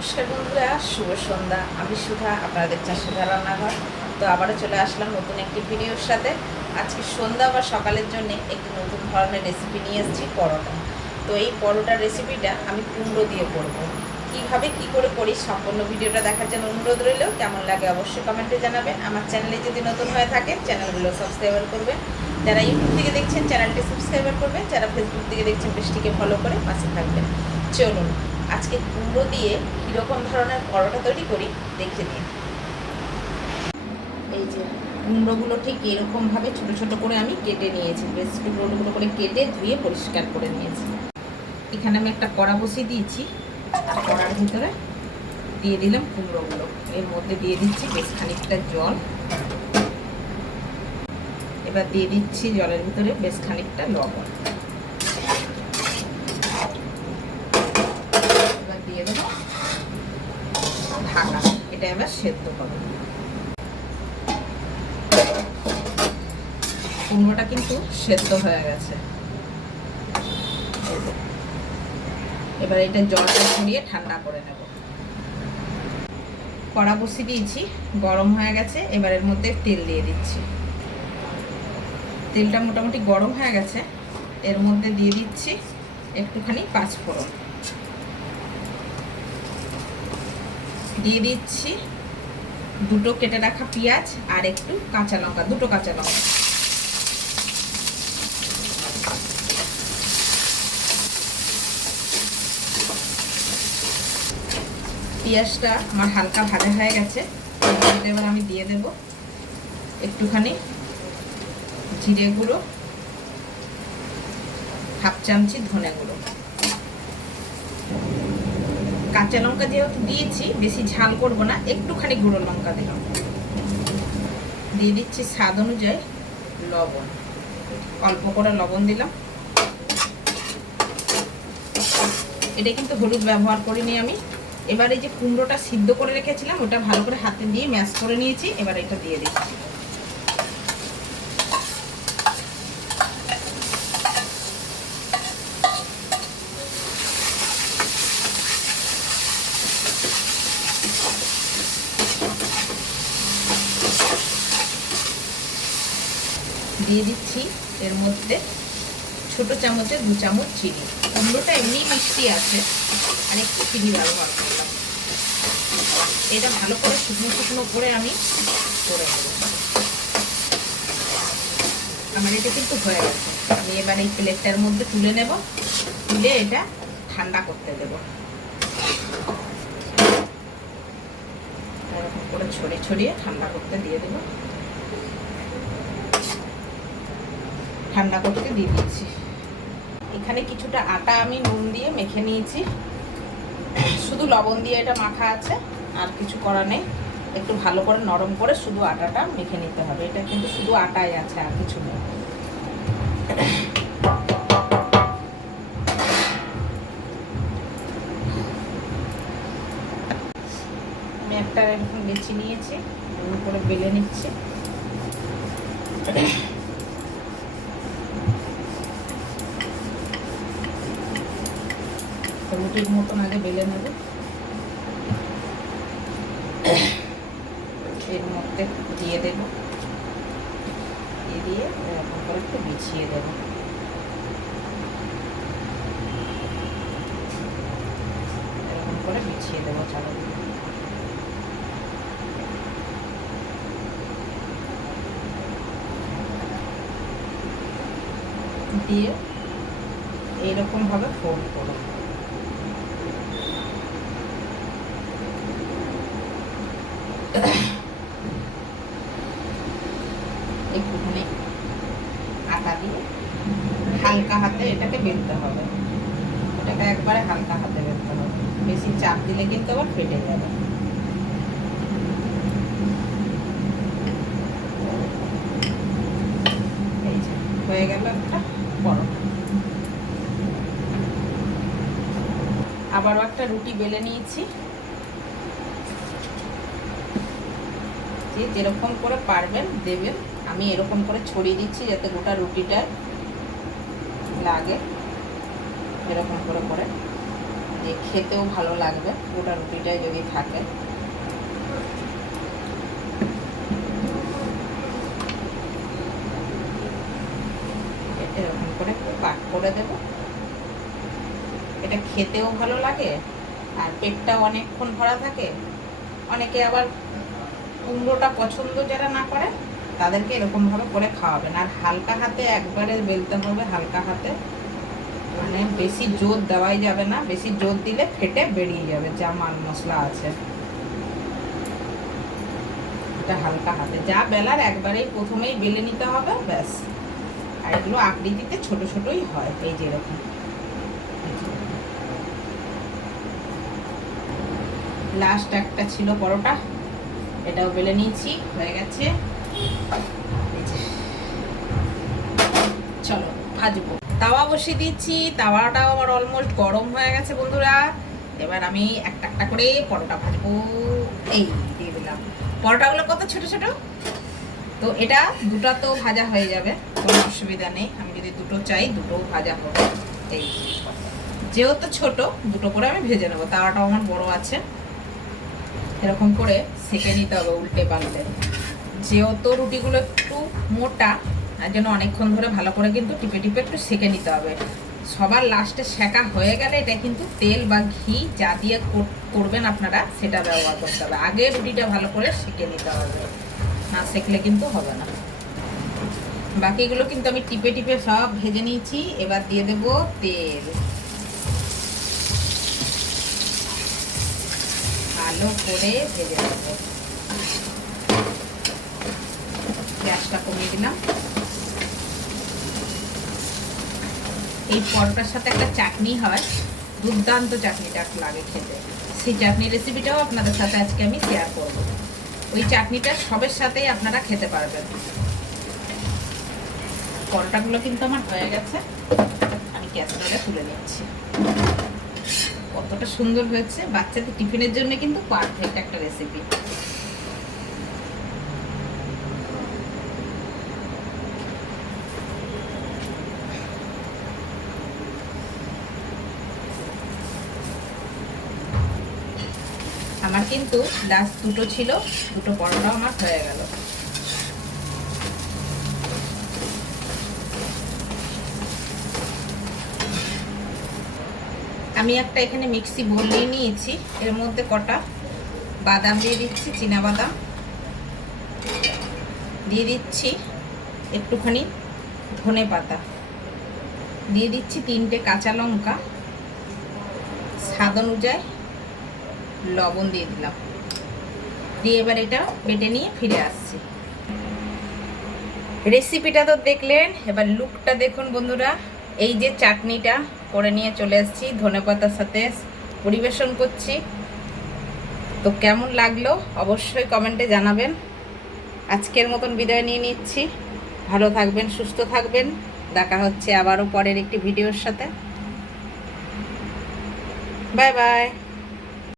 নমস্কার বন্ধুরা, শুভ সন্ধ্যা। আমি সুধা, আপনারা দেখছেন সুধা রান্নাঘর। তো আবারও চলে আসলাম নতুন একটি ভিডিওর সাথে। আজকে সন্ধ্যা বা সকালের জন্য একটি নতুন ধরনের রেসিপি নিয়ে এসেছি, পরোটা। তো এই পরোটার রেসিপিটা আমি কুমড়ো দিয়ে করব। কীভাবে কী করে করি সম্পূর্ণ ভিডিওটা দেখার জন্য অনুরোধ রইল। কেমন লাগে অবশ্যই কমেন্টে জানাবেন। আমার চ্যানেলে যদি নতুন হয়ে থাকে চ্যানেলগুলো সাবস্ক্রাইব করবেন। যারা ইউটিউব থেকে দেখছেন চ্যানেলটি সাবস্ক্রাইব করবেন, যারা ফেসবুক থেকে দেখছেন পেজটিকে ফলো করে পাশে থাকবেন। চলুন আজকে কুমড়ো দিয়ে কীরকম ধরনের পরোটা তৈরি করি দেখে নিন। এই যে কুমড়োগুলো ঠিক এরকমভাবে ছোটো ছোটো করে আমি কেটে নিয়েছি, বেশ টুকরো করে কেটে ধুয়ে পরিষ্কার করে নিয়েছি। এখানে আমি একটা কড়া বসিয়ে দিয়েছি, কড়ার ভিতরে দিয়ে দিলাম কুমড়োগুলো। এর মধ্যে দিয়ে দিচ্ছি বেশ খানিকটা জল। এবার দিয়ে দিচ্ছি জলের ভিতরে বেশ খানিকটা লবণ। এবার দিয়ে দেবো ঢাকা, এটা এবার সেদ্ধ হবে। কুমড়োটা কিন্তু সেদ্ধ হয়ে গেছে। এবার এটা জলটা ছড়িয়ে ঠান্ডা করে নেব। কড়া বসিয়ে দিয়েছি, গরম হয়ে গেছে। এবার এর মধ্যে তেল দিয়ে দিচ্ছি। তেলটা মোটামুটি গরম হয়ে গেছে। এর মধ্যে দিয়ে দিচ্ছি একটুখানি পাঁচফোড়ন, দিয়ে দিচ্ছি দুটো কেটে রাখা পেঁয়াজ আর একটু কাঁচা লঙ্কা, দুটো কাঁচা লঙ্কা। পেঁয়াজটা আমার হালকা ভাজা হয়ে গেছে। এবার আমি দিয়ে দেব একটুখানি জিরে গুঁড়ো, হাফ চামচি ধনে গুঁড়ো। কাঁচা লঙ্কা যেহেতু দিয়েছি বেশি ঝাল করব না, একটুখানি গুঁড়ো লঙ্কা দিলাম। দিয়ে দিচ্ছি স্বাদ অনুযায়ী লবণ, অল্প করে লবণ দিলাম। এটা কিন্তু হলুদ ব্যবহার করিনি আমি। এবার এই যে কুমড়োটা সিদ্ধ করে রেখেছিলাম ওটা ভালো করে হাতে দিয়ে ম্যাশ করে নিয়েছি। এবার এটা দিয়ে দিচ্ছি। দিয়ে দিচ্ছি এর মধ্যে ছোট চামচে 2 চামচ চিনি। কুমড়োটা এমনি মিষ্টি আছে, আর একটু চিনি ব্যবহার করলাম। এটা ভালো করে শুকনো করে আমি করে নেব। আমার এটা কিন্তু হয়ে গেছে। আমি এবার এই প্লেটটার মধ্যে তুলে নেব, তুলে এটা ঠান্ডা করতে দেব। এরকম করে ছড়িয়ে ছড়িয়ে ঠান্ডা করতে দিয়ে দেব। ঠান্ডা করতে দিয়ে দিচ্ছি। এখানে কিছুটা আটা আমি নুন দিয়ে মেখে নিয়েছি, শুধু লবণ দিয়ে এটা মাখা আছে, আর কিছু করা নেই। একটু ভালো করে নরম করে শুধু আটাটা মেখে নিতে হবে। এটা কিন্তু শুধু আটাই আছে, আর কিছু নেই। আমি একটা এরকম বেছে নিয়েছি, এরকম করে বেলে নিচ্ছি। রুটির মতন আগে বেলে নেব। এর মধ্যে দিয়ে দেব, দিয়ে এরকম করে একটু বিছিয়ে দেব। এরকম করে বিছিয়ে দেবো চারদিকে। দিয়ে এইরকম ভাবে ফোল্ড করব। একটুখানি আটা দিয়ে হালকা হাতে এটাকে বেলতে হবে। এটাকে একবারে হালকা হাতে বেলতে হবে, বেশি চাপ দিলে কিন্তু আবার ফেটে যাবে। এই যে হয়ে গেল একটা পরোটা। আবারও একটা রুটি বেলে নিয়েছি। যেরকম করে পারবেন দেবেন। আমি এরকম করে ছড়িয়ে দিচ্ছি যাতে গোটা রুটিটা লাগে। এরকম করে করে যে খেতেও ভালো লাগবে গোটা রুটিটাই যদি থাকে। এরকম করে পাক করে দেব। এটা খেতেও ভালো লাগে আর পেটটাও অনেকক্ষণ ভরা থাকে। অনেকে আবার কুমড়োটা পছন্দ যারা না করে তাদেরকে এরকমভাবে করে খাওয়াবেন। আর হালকা হাতে একবারে বেলতে হবে, হালকা হাতে, মানে বেশি জোর দেওয়াই যাবে না, বেশি জোর দিলে ফেটে বেরিয়ে যাবে যা মাল মশলা আছে। এটা হালকা হাতে যা বেলার একবারেই প্রথমেই বেলে নিতে হবে, ব্যাস। আর এগুলো আকৃতিতে ছোট ছোটই হয়, এই যে এরকম। লাস্ট একটা ছিল পরোটা, এটাও বেলে নিয়েছি, হয়ে গেছে। চলো ভাজবো। তাওয়া বসিয়ে দিচ্ছি, তাওয়াটাও আমার অলমোস্ট গরম হয়ে গেছে বন্ধুরা। এবার আমি একটা একটা করে পরোটা ভাজবো। এই দিয়ে দিলাম। পরোটাগুলো কত ছোট ছোট, তো এটা দুটো তো ভাজা হয়ে যাবে, কোনো অসুবিধা নেই। আমি যদি দুটো চাই দুটোও ভাজা হবে। এই যেহেতু ছোট, দুটো করে আমি ভেজে নেবো। তাওয়াটাও আমার বড় আছে, এরকম করে সেঁকে নিতে হবে উল্টে পাল্টে। যেহেতু রুটিগুলো একটু মোটা, তার জন্য অনেকক্ষণ ধরে ভালো করে কিন্তু টিপে টিপে একটু সেঁকে নিতে হবে। সবার লাস্টে সেঁকা হয়ে গেলে এটা কিন্তু তেল বা ঘি যা দিয়ে করবেন আপনারা সেটা ব্যবহার করতে হবে। আগে রুটিটা ভালো করে সেঁকে নিতে হবে, না সেঁকলে কিন্তু হবে না। বাকিগুলো কিন্তু আমি টিপে টিপে সব ভেজে নিয়েছি। এবার দিয়ে দেব তেল, ভালো করে ভেজে নেব। গ্যাসটা কমিয়ে দিলাম। এই পরোটার সাথে একটা চাটনি হয়, দুর্দান্ত চাটনিটা লাগে খেতে। সেই চাটনির রেসিপিটাও আপনাদের সাথে আজকে আমি শেয়ার করব। ওই চাটনিটা সবের সাথেই আপনারা খেতে পারবেন। পরোটাগুলো কিন্তু আমার হয়ে গেছে, আমি ক্যাসারোলে তুলে নিচ্ছি। কতটা সুন্দর হয়েছে, বাচ্চাদের টিফিনের জন্য কিন্তু পারফেক্ট একটা রেসিপি। আমার কিন্তু লাস্ট দুটো ছিল, দুটো পরোটাও আমার হয়ে গেল। আমি একটা এখানে মিক্সি বোল নিয়ে নিয়েছি, এর মধ্যে কটা বাদাম দিয়ে দিচ্ছি, চীনা বাদাম দিয়ে দিচ্ছি, একটুখানি ধনে পাতা দিয়ে দিচ্ছি, 3টে কাঁচা লঙ্কা, স্বাদ অনুযায়ী লবণ দিয়ে দিলাম, দিয়ে এবার এটা বেটে নিয়ে ফিরে আসছি। রেসিপিটা তো দেখলেন, এবার লুকটা দেখুন বন্ধুরা। এই যে চাটনিটা করে নিয়ে চলে এসেছি, ধনেপাতার সাথে পরিবেশন করছি। তো কেমন লাগলো অবশ্যই কমেন্টে জানাবেন। আজকের মতন বিদায় নিয়ে নিচ্ছি। ভালো থাকবেন, সুস্থ থাকবেন। দেখা হচ্ছে আবারও পরের একটি ভিডিওর সাথে। Bye bye.